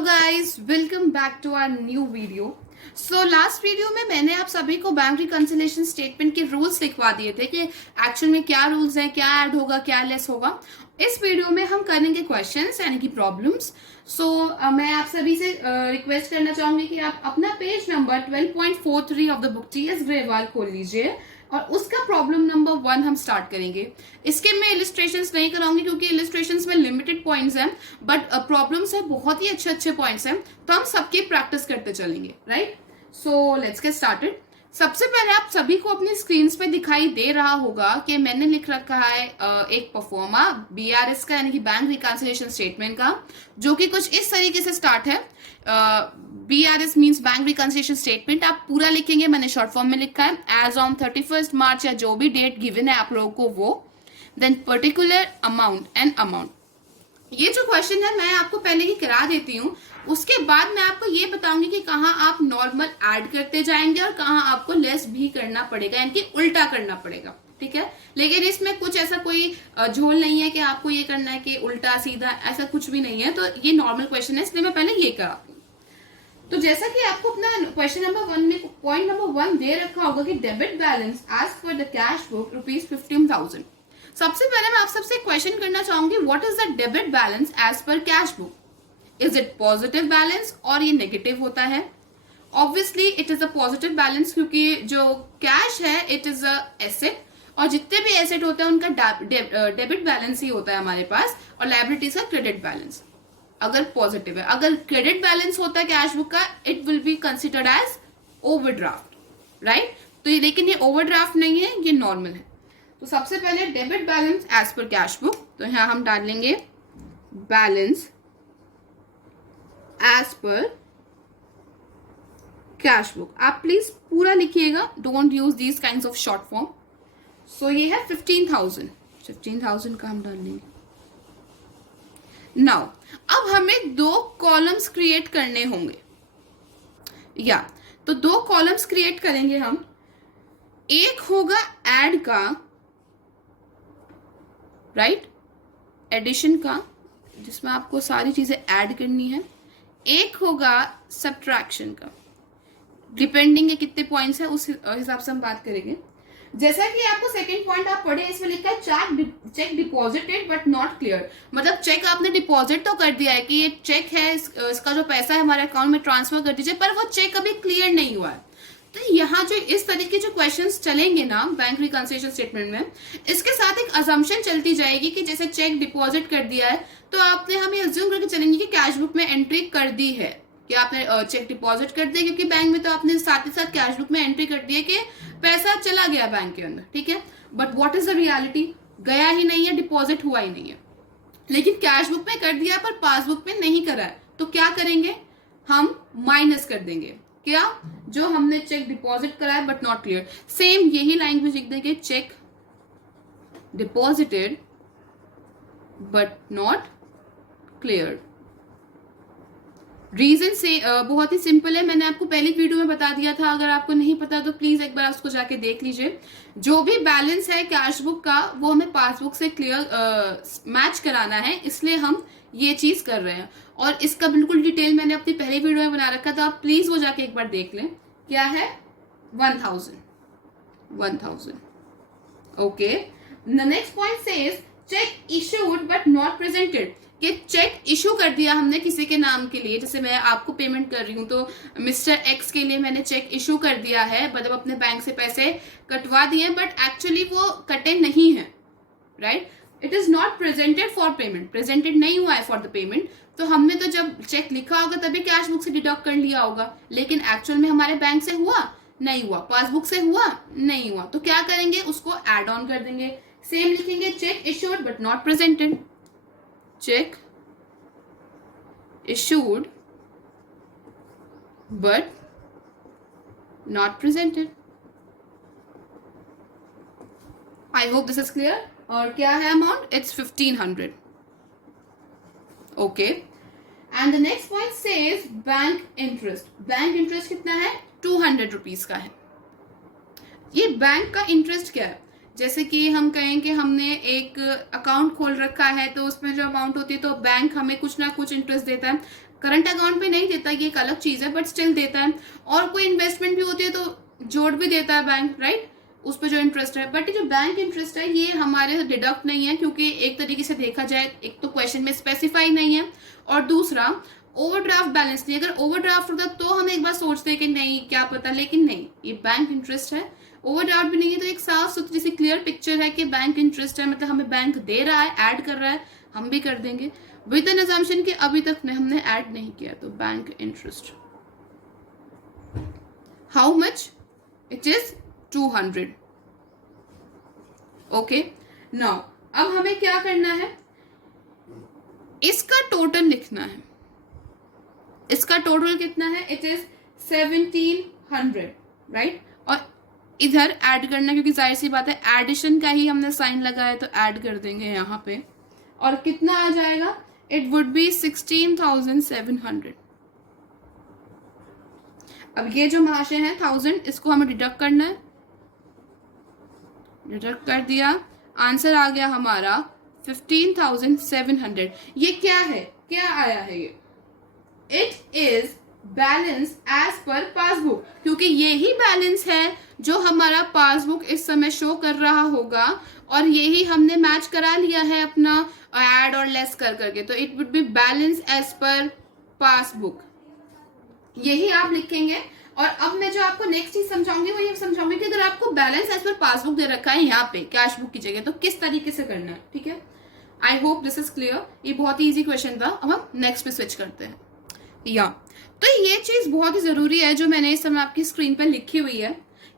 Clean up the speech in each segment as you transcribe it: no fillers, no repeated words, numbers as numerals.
Guys, welcome back to our new video. So last video में मैंने आप सभी को बैंक रिकंसिलिएशन स्टेटमेंट के रूल्स लिखवा दिए थे कि एक्चुअल में क्या रूल्स हैं, क्या ऐड होगा, क्या लेस होगा। इस वीडियो में हम करेंगे क्वेश्चंस यानी कि प्रॉब्लम्स। मैं आप सभी से रिक्वेस्ट करना चाहूंगी कि आप अपना page number 12.43 of the book TS Grewal खोल लीजिए और उसका प्रॉब्लम नंबर 1 हम स्टार्ट करेंगे। इसके मैं इलिस्ट्रेशंस नहीं कराऊंगी क्योंकि इलिस्ट्रेशंस में लिमिटेड पॉइंट्स हैं, बट प्रॉब्लम्स है बहुत ही अच्छे अच्छे पॉइंट्स हैं, तो हम सबकी प्रैक्टिस करते चलेंगे। Right, so let's get started. सबसे पहले आप सभी को अपनी स्क्रीन पे दिखाई दे रहा होगा कि मैंने लिख रखा है एक परफॉर्मा बीआरएस का यानी कि बैंक रिकंसिलिएशन स्टेटमेंट का, जो कि कुछ इस तरीके से स्टार्ट है। BRS means bank reconciliation statement. आप पूरा लिखेंगे, मैंने शॉर्ट फॉर्म में लिखा है एज ऑन 31 मार्च या जो भी डेट गिवन है आप लोगों को वो, then particular amount and amount. ये जो क्वेश्चन है मैं आपको पहले ही करा देती हूँ, उसके बाद मैं आपको ये बताऊंगी कि कहाँ आप नॉर्मल ऐड करते जाएंगे और कहाँ आपको लेस भी करना पड़ेगा, यानी कि उल्टा करना पड़ेगा। ठीक है, लेकिन इसमें कुछ ऐसा कोई झोल नहीं है कि आपको ये करना है कि उल्टा सीधा, ऐसा कुछ भी नहीं है। तो ये नॉर्मल क्वेश्चन है, इसलिए मैं पहले ये कराती हूँ। तो जैसा कि आपको अपना क्वेश्चन नंबर 1 में पॉइंट नंबर 1 दे रखा होगा कि debit balance as per the cash book ₹15,000। सबसे पहले मैं आप सबसे क्वेश्चन करना चाहूंगी, what is the debit balance as पर cash book? Is it positive balance और ये नेगेटिव होता है? Obviously it is a positive balance क्योंकि जो कैश है इट इज अ एसेट, और जितने भी एसेट होते हैं उनका डेबिट बैलेंस ही होता है हमारे पास, और लायबिलिटीज का क्रेडिट बैलेंस अगर पॉजिटिव है। अगर क्रेडिट बैलेंस होता है कैश बुक का, it will be considered as overdraft. Right, तो ये, लेकिन ये ओवरड्राफ्ट नहीं है, ये नॉर्मल है। तो सबसे पहले डेबिट बैलेंस एज पर कैश बुक, तो यहां हम डालेंगे बैलेंस एज पर कैश बुक। आप प्लीज पूरा लिखिएगा, don't use these kinds of short form. So ये है 15,000 का हम डाल लेंगे। नाउ अब हमें 2 कॉलम्स क्रिएट करने होंगे, तो 2 कॉलम्स क्रिएट करेंगे हम। एक होगा ऐड का, राइट, एडिशन का, जिसमें आपको सारी चीजें ऐड करनी है। एक होगा सब्ट्रैक्शन का, डिपेंडिंग है कितने पॉइंट्स है उस हिसाब से हम बात करेंगे। जैसा कि आपको सेकंड पॉइंट आप पढ़े, इसमें लिखा है check deposited but not clear. मतलब चेक आपने डिपॉजिट तो कर दिया है कि ये चेक है, इसका जो पैसा है हमारे अकाउंट में ट्रांसफर कर दीजिए, पर वो चेक अभी क्लियर नहीं हुआ है। तो यहाँ जो इस तरीके जो क्वेश्चंस चलेंगे ना बैंक रिकंसिलिएशन स्टेटमेंट में, इसके साथ एक अजम्पशन चलती जाएगी कि जैसे चेक डिपॉजिट कर दिया है तो आपने हमें अज्यूम करके चलेंगे कि कैश बुक में एंट्री कर दी है, कि आपने चेक डिपॉजिट कर दिया, क्योंकि बैंक में तो आपने साथ ही साथ कैश बुक में एंट्री कर दी है कि पैसा चला गया बैंक के अंदर। ठीक है, but what is the reality? गया ही नहीं है, डिपॉजिट हुआ ही नहीं है, लेकिन कैश बुक में कर दिया पर पासबुक में नहीं करा है। तो क्या करेंगे हम? माइनस कर देंगे क्या? जो हमने चेक डिपॉजिट करा है बट नॉट क्लियर। सेम यही लैंग्वेज लिख देंगे, cheque deposited but not clear. Reason से बहुत ही सिंपल है, मैंने आपको पहली वीडियो में बता दिया था, अगर आपको नहीं पता तो प्लीज एक बार उसको जाके देख लीजिए। जो भी बैलेंस है कैश बुक का वो हमें पासबुक से क्लियर मैच कराना है, इसलिए हम ये चीज कर रहे हैं। और इसका बिल्कुल डिटेल मैंने अपनी पहली वीडियो में बना रखा था, आप प्लीज वो जाके एक बार देख लें। क्या है? 1000। Okay, the next point says check issued but not presented. कि चेक इशू कर दिया हमने किसी के नाम के लिए, जैसे मैं आपको पेमेंट कर रही हूँ तो मिस्टर एक्स के लिए मैंने चेक इशू कर दिया है, मतलब अपने बैंक से पैसे कटवा दिए, बट एक्चुअली वो कटे नहीं है। Right, it is not presented for payment, presented नहीं हुआ है फॉर द पेमेंट। तो हमने तो जब चेक लिखा होगा तभी कैश बुक से डिडक्ट कर लिया होगा, लेकिन एक्चुअल में हमारे बैंक से हुआ नहीं हुआ, पासबुक से हुआ नहीं हुआ। तो क्या करेंगे? उसको एड ऑन कर देंगे। सेम लिखेंगे, check issued but not presented, check issued but not presented. I hope this is clear. और क्या है amount? It's 1500. Okay. And the next point says bank interest. Bank interest कितना है? 200 रुपीज का है। ये बैंक का इंटरेस्ट क्या है? जैसे कि हम कहें कि हमने एक अकाउंट खोल रखा है तो उसमें जो अमाउंट होती है तो बैंक हमें कुछ ना कुछ इंटरेस्ट देता है। करंट अकाउंट पे नहीं देता, ये एक अलग चीज है, बट स्टिल देता है। और कोई इन्वेस्टमेंट भी होती है तो जोड़ भी देता है बैंक, राइट, उस पर जो इंटरेस्ट है। बट जो बैंक इंटरेस्ट है ये हमारे डिडक्ट नहीं है, क्योंकि एक तरीके से देखा जाए, एक तो क्वेश्चन में स्पेसिफाई नहीं है, और दूसरा ओवरड्राफ्ट बैलेंस नहीं। अगर ओवरड्राफ्ट होता तो हम एक बार सोचते कि नहीं क्या पता, लेकिन नहीं, ये बैंक इंटरेस्ट है, ओवरड्राफ्ट भी नहीं है। तो एक साफ सुथरी सी क्लियर पिक्चर है कि बैंक इंटरेस्ट है, मतलब हमें बैंक दे रहा है, ऐड कर रहा है, हम भी कर देंगे विद एन अजम्पशन कि अभी तक हमने ऐड नहीं किया। तो bank interest how much, it is 200। Okay, now अब हमें क्या करना है, इसका टोटल लिखना है। इसका टोटल कितना है, इट इज 1700, राइट। और इधर ऐड करना, क्योंकि जाहिर सी बात है एडिशन का ही हमने साइन लगाया, तो ऐड कर देंगे यहाँ पे, और कितना आ जाएगा, इट वुड बी 16,700। अब ये जो महाशय है 1000, इसको हमें डिडक्ट करना है, डिडक्ट कर दिया, आंसर आ गया हमारा 15,700। ये क्या है, क्या आया है ये, इट इज बैलेंस एज पर पासबुक, क्योंकि ये ही बैलेंस है जो हमारा पासबुक इस समय शो कर रहा होगा, और यही हमने मैच करा लिया है अपना ऐड और लेस कर करके। तो it would be balance as पर पासबुक, यही आप लिखेंगे। और अब मैं जो आपको नेक्स्ट चीज समझाऊंगी वो ये समझाऊंगी कि अगर आपको बैलेंस एज पर पासबुक दे रखा है यहाँ पे कैश बुक की जगह, तो किस तरीके से करना है, ठीक है। आई होप दिस इज क्लियर। ये बहुत ही इजी क्वेश्चन था। अब हम नेक्स्ट पे स्विच करते हैं। या तो ये चीज बहुत ही जरूरी है जो मैंने इस समय आपकी स्क्रीन पर लिखी हुई है।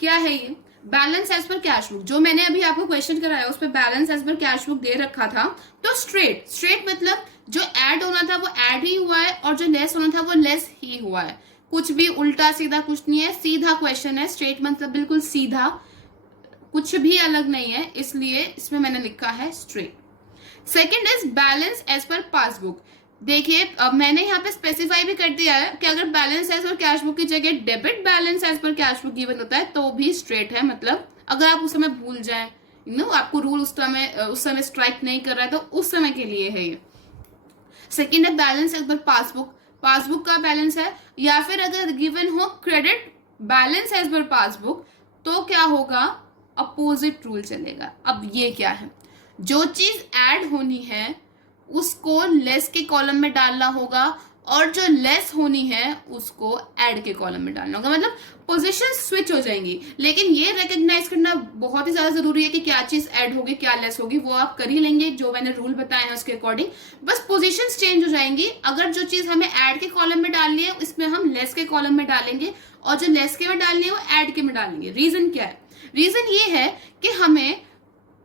क्या है ये, बैलेंस एज पर कैश बुक। जो मैंने अभी आपको क्वेश्चन कराया उस पर बैलेंस एज पर कैश बुक दे रखा था, तो स्ट्रेट मतलब जो ऐड होना था वो ऐड ही हुआ है, और जो लेस होना था वो लेस ही हुआ है। कुछ भी उल्टा सीधा कुछ नहीं है, सीधा क्वेश्चन है। स्ट्रेट मतलब बिल्कुल सीधा, कुछ भी अलग नहीं है, इसलिए इसमें मैंने लिखा है straight. Second is balance as पर पासबुक। देखिए अब मैंने यहाँ पे स्पेसिफाई भी कर दिया है कि अगर बैलेंस एज पर कैश बुक की जगह डेबिट बैलेंस एज पर कैश बुक गिवन होता है तो भी स्ट्रेट है। मतलब अगर आप उस समय भूल जाए, आपको रूल उस समय स्ट्राइक नहीं कर रहा है, तो उस समय के लिए है ये। सेकेंड है बैलेंस एज पर पासबुक, पासबुक का बैलेंस है, या फिर अगर गिवन हो क्रेडिट बैलेंस एज पर पासबुक, तो क्या होगा, अपोजिट रूल चलेगा। अब ये क्या है, जो चीज ऐड होनी है उसको लेस के कॉलम में डालना होगा, और जो लेस होनी है उसको ऐड के कॉलम में डालना होगा। मतलब पोजीशन स्विच हो जाएंगी। लेकिन ये रिकग्नाइज करना बहुत ही ज्यादा जरूरी है कि क्या चीज ऐड होगी क्या लेस होगी, वो आप कर ही लेंगे जो मैंने रूल बताए हैं उसके अकॉर्डिंग। बस पोजीशन चेंज हो जाएंगी। अगर जो चीज हमें ऐड के कॉलम में डालनी है इसमें हम लेस के कॉलम में डालेंगे, और जो लेस के में डालनी है वो ऐड के में डालेंगे। रीजन क्या है, रीजन ये है कि हमें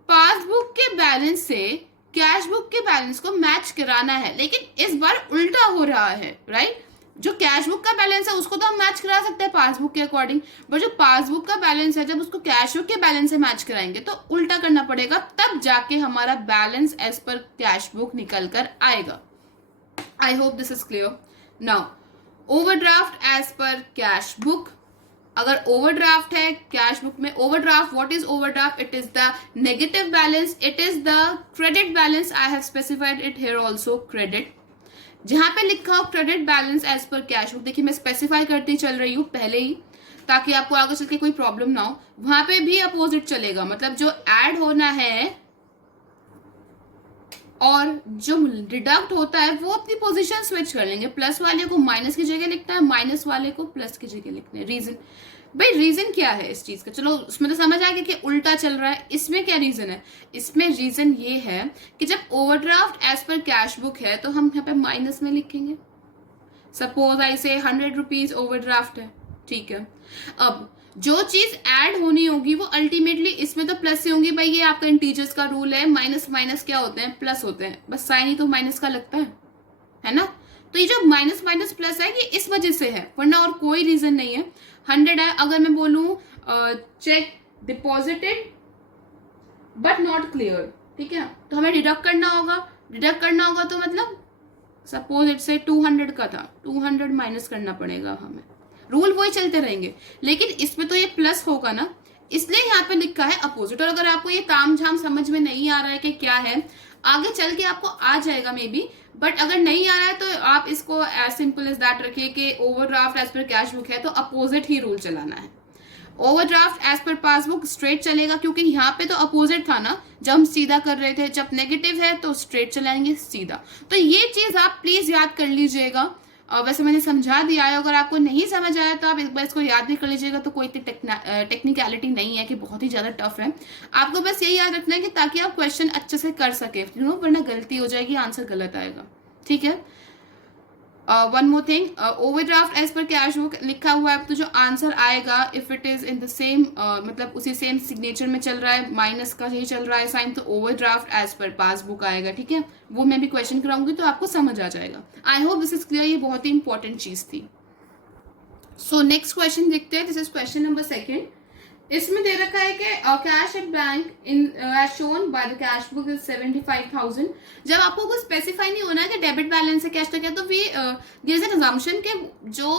पासबुक के बैलेंस से कैश बुक के बैलेंस को मैच कराना है, लेकिन इस बार उल्टा हो रहा है, राइट। जो कैश बुक का बैलेंस है उसको तो हम मैच करा सकते हैं पासबुक के अकॉर्डिंग, बट जो पासबुक का बैलेंस है जब उसको कैश बुक के बैलेंस से मैच कराएंगे तो उल्टा करना पड़ेगा, तब जाके हमारा बैलेंस एज पर कैश बुक निकल कर आएगा। I hope this is clear. Now overdraft as पर कैश बुक। अगर ओवरड्राफ्ट है कैश बुक में, overdraft, what is overdraft, it is the negative balance, it is the credit balance. I have specified it here also credit. जहां पे लिखा हो credit balance as पर cash book, देखिए मैं स्पेसिफाई करती चल रही हूँ पहले ही, ताकि आपको आगे चल के कोई प्रॉब्लम ना हो। वहां पे भी अपोजिट चलेगा, मतलब जो ऐड होना है और जो डिडक्ट होता है वो अपनी पोजीशन स्विच कर लेंगे। प्लस वाले को माइनस की जगह लिखना है, माइनस वाले को प्लस की जगह लिखना है। रीजन, भाई रीजन क्या है इस चीज का, चलो उसमें तो समझ आ गया कि उल्टा चल रहा है। इसमें क्या रीजन है, इसमें रीजन ये है कि जब ओवरड्राफ्ट एज पर कैश बुक है तो हम यहाँ पे माइनस में लिखेंगे। सपोज आई से 100 रुपीज ओवरड्राफ्ट है, ठीक है। अब जो चीज ऐड होनी होगी वो अल्टीमेटली इसमें तो प्लस से होंगी। भाई ये आपका इंटीजर्स का रूल है, माइनस माइनस क्या होते हैं, प्लस होते हैं, बस साइन ही तो माइनस का लगता है ना। तो ये जो माइनस माइनस प्लस है ये इस वजह से है, वरना और कोई रीजन नहीं है। 100 है, अगर मैं बोलूं check deposited but not clear, ठीक है, तो हमें डिडक्ट करना होगा। डिडक्ट करना होगा तो मतलब सपोज इट से 200 का था, 200 माइनस करना पड़ेगा हमें। रूल वही चलते रहेंगे, लेकिन इसमें तो ये प्लस होगा ना, इसलिए यहाँ पे लिखा है अपोजिट। और अगर आपको ये ताम झाम समझ में नहीं आ रहा है कि क्या है, आगे चल के आपको आ जाएगा मे बी, बट अगर नहीं आ रहा है तो आप इसको एज सिंपल एज दैट रखिए कि ओवरड्राफ्ट एज पर कैश बुक है तो अपोजिट ही रूल चलाना है। ओवरड्राफ्ट एज पर पासबुक स्ट्रेट चलेगा, क्योंकि यहाँ पे तो अपोजिट था ना, जब हम सीधा कर रहे थे, जब नेगेटिव है तो स्ट्रेट चलाएंगे सीधा। तो ये चीज आप प्लीज याद कर लीजिएगा। वैसे मैंने समझा दिया है, अगर आपको नहीं समझ आया तो आप एक बार इसको याद भी कर लीजिएगा। तो कोई टेक्निकलिटी नहीं है कि बहुत ही ज्यादा टफ है, आपको बस यही याद रखना है कि ताकि आप क्वेश्चन अच्छे से कर सके, वरना गलती हो जाएगी, आंसर गलत आएगा। ठीक है। One more thing, overdraft as पर कैश बुक लिखा हुआ है तो जो आंसर आएगा if it is in the same, मतलब उसी सेम सिग्नेचर में चल रहा है, माइनस का ही चल रहा है साइन, तो ओवरड्राफ्ट एज पर पासबुक आएगा। ठीक है, वो मैं भी क्वेश्चन कराऊंगी तो आपको समझ आ जाएगा। आई होप दिस इज क्लियर, ये बहुत ही इंपॉर्टेंट चीज थी। सो नेक्स्ट क्वेश्चन देखते हैं। This is question number 2। इसमें दे रखा है कि cash at bank in as shown by the cash book is 75,000। जब आपको कुछ स्पेसिफाई नहीं होना है कि डेबिट बैलेंस है कैश तो क्या, तो we there is an assumption के जो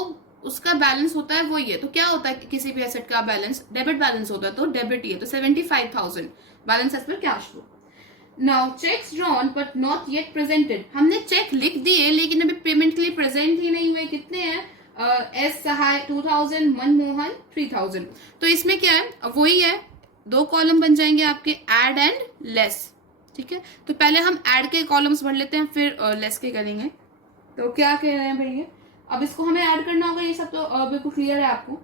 उसका बैलेंस होता है वो ये। तो क्या होता है कि किसी भी एसेट का बैलेंस डेबिट बैलेंस होता है, तो डेबिट ये, तो 75,000 बैलेंस एज पर cash book. Now cheques drawn but not yet presented. हमने चेक लिख दिए लेकिन अभी पेमेंट के लिए प्रेजेंट ही नहीं हुए। कितने हैं? एस सहाय 2000, मनमोहन 3000। तो इसमें क्या है, वही है, 2 कॉलम बन जाएंगे आपके, ऐड एंड लेस। ठीक है, तो पहले हम ऐड के कॉलम्स भर लेते हैं, फिर लेस के करेंगे। तो क्या कह रहे हैं भैया, अब इसको हमें ऐड करना होगा, ये सब तो बिल्कुल क्लियर है आपको।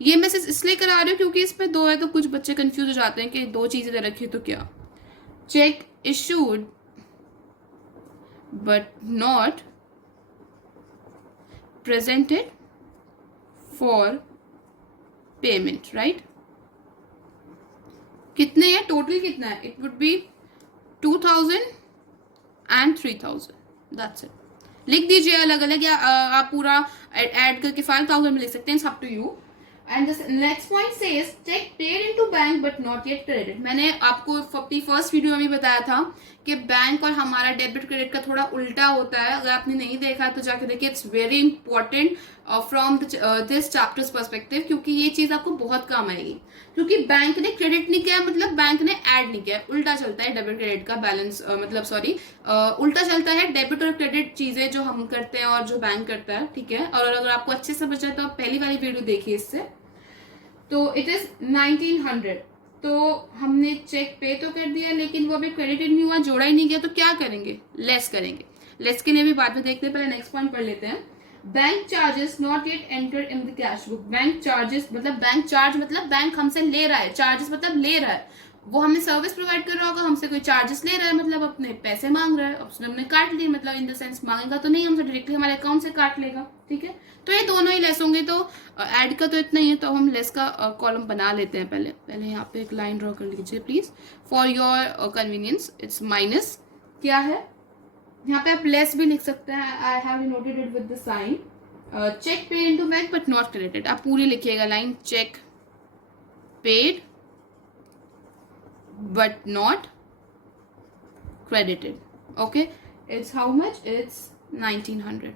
ये मैसेज इसलिए करा रही हूँ क्योंकि इस पे 2 है तो कुछ बच्चे कंफ्यूज हो जाते हैं कि 2 चीजें दे रखी तो क्या। Check issued but not presented for payment, right? कितने हैं टोटल, कितना है? It would B 2000 and 3000, that's it। लिख दीजिए अलग अलग, या आप पूरा ऐड करके 5000 में लिख सकते हैं, it's up to you. And the next point says cheque paid into bank but not yet credit. मैंने आपको अपनी फर्स्ट वीडियो में भी बताया था कि बैंक और हमारा डेबिट क्रेडिट का थोड़ा उल्टा होता है। अगर आपने नहीं देखा तो जाके देखिए, it's very important from this chapters perspective, क्योंकि ये चीज आपको बहुत काम आएगी। क्योंकि बैंक ने क्रेडिट नहीं किया, मतलब बैंक ने ऐड नहीं किया, उल्टा चलता है डेबिट क्रेडिट का बैलेंस, मतलब सॉरी उल्टा चलता है डेबिट और क्रेडिट चीजें जो हम करते हैं और जो बैंक करता है। ठीक है, और अगर आपको अच्छे से समझ आए तो आप पहली वाली वीडियो देखिए इससे। तो इट इज 1900। तो हमने चेक पे तो कर दिया लेकिन वो अभी क्रेडिटेड नहीं हुआ, जोड़ा ही नहीं गया, तो क्या करेंगे? लेस करेंगे। लेस के लिए भी बाद में देखते हैं, पहले नेक्स्ट पॉइंट पढ़ लेते हैं। Bank charges not yet enter in the cash book. Bank charges मतलब बैंक चार्ज मतलब बैंक हमसे ले रहा है, चार्जेस मतलब ले रहा है, वो हमने सर्विस प्रोवाइड कर रहा होगा, हमसे कोई चार्जेस ले रहा है, मतलब अपने पैसे मांग रहा है, उसने हमने काट लिए, मतलब इन द सेंस मांगेगा तो नहीं, हमसे डायरेक्टली हमारे अकाउंट से काट लेगा। ठीक है, तो ये दोनों ही लेस होंगे। तो ऐड का तो इतना ही है, तो हम लेस का कॉलम बना लेते हैं। पहले यहाँ पे एक लाइन ड्रॉ कर लीजिए please for your convenience. It's minus क्या है, यहाँ पे आप लेस भी लिख सकते हैं, I have noted it with the sign. Cheque paid into bank but not credited, आप पूरी लिखिएगा line, cheque paid but not credited. Okay, it's how much? It's 1900.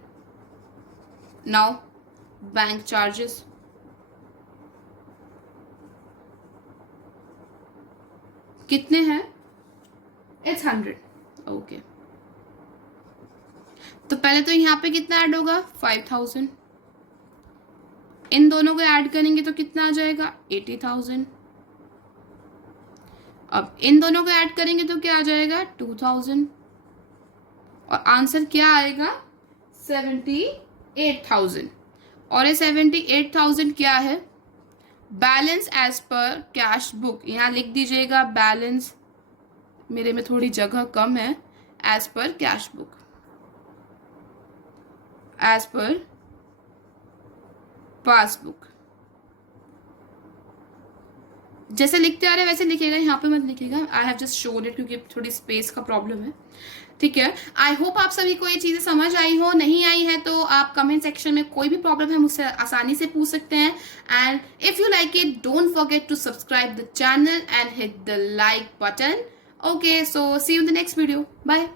Now bank charges, कितने हैं? It's 100. Okay, तो पहले तो यहाँ पे कितना ऐड होगा? 5000। इन दोनों को ऐड करेंगे तो कितना आ जाएगा? 80,000। अब इन दोनों को ऐड करेंगे तो क्या आ जाएगा? 2000। और आंसर क्या आएगा? 78,000। और ये 78,000 क्या है? बैलेंस एज पर कैश बुक। यहाँ लिख दीजिएगा बैलेंस, मेरे में थोड़ी जगह कम है, एज पर कैश बुक, एज पर पासबुक। जैसे लिखते आ रहे हैं वैसे लिखिएगा, यहाँ पे मत लिखिएगा, I have just shown it क्योंकि थोड़ी स्पेस का प्रॉब्लम है। ठीक है, आई होप आप सभी को ये चीजें समझ आई हो। नहीं आई है तो आप कमेंट सेक्शन में कोई भी प्रॉब्लम है मुझसे आसानी से पूछ सकते हैं। And if you like it don't forget to subscribe the channel and hit the like button. Okay, so see you in the next video, bye.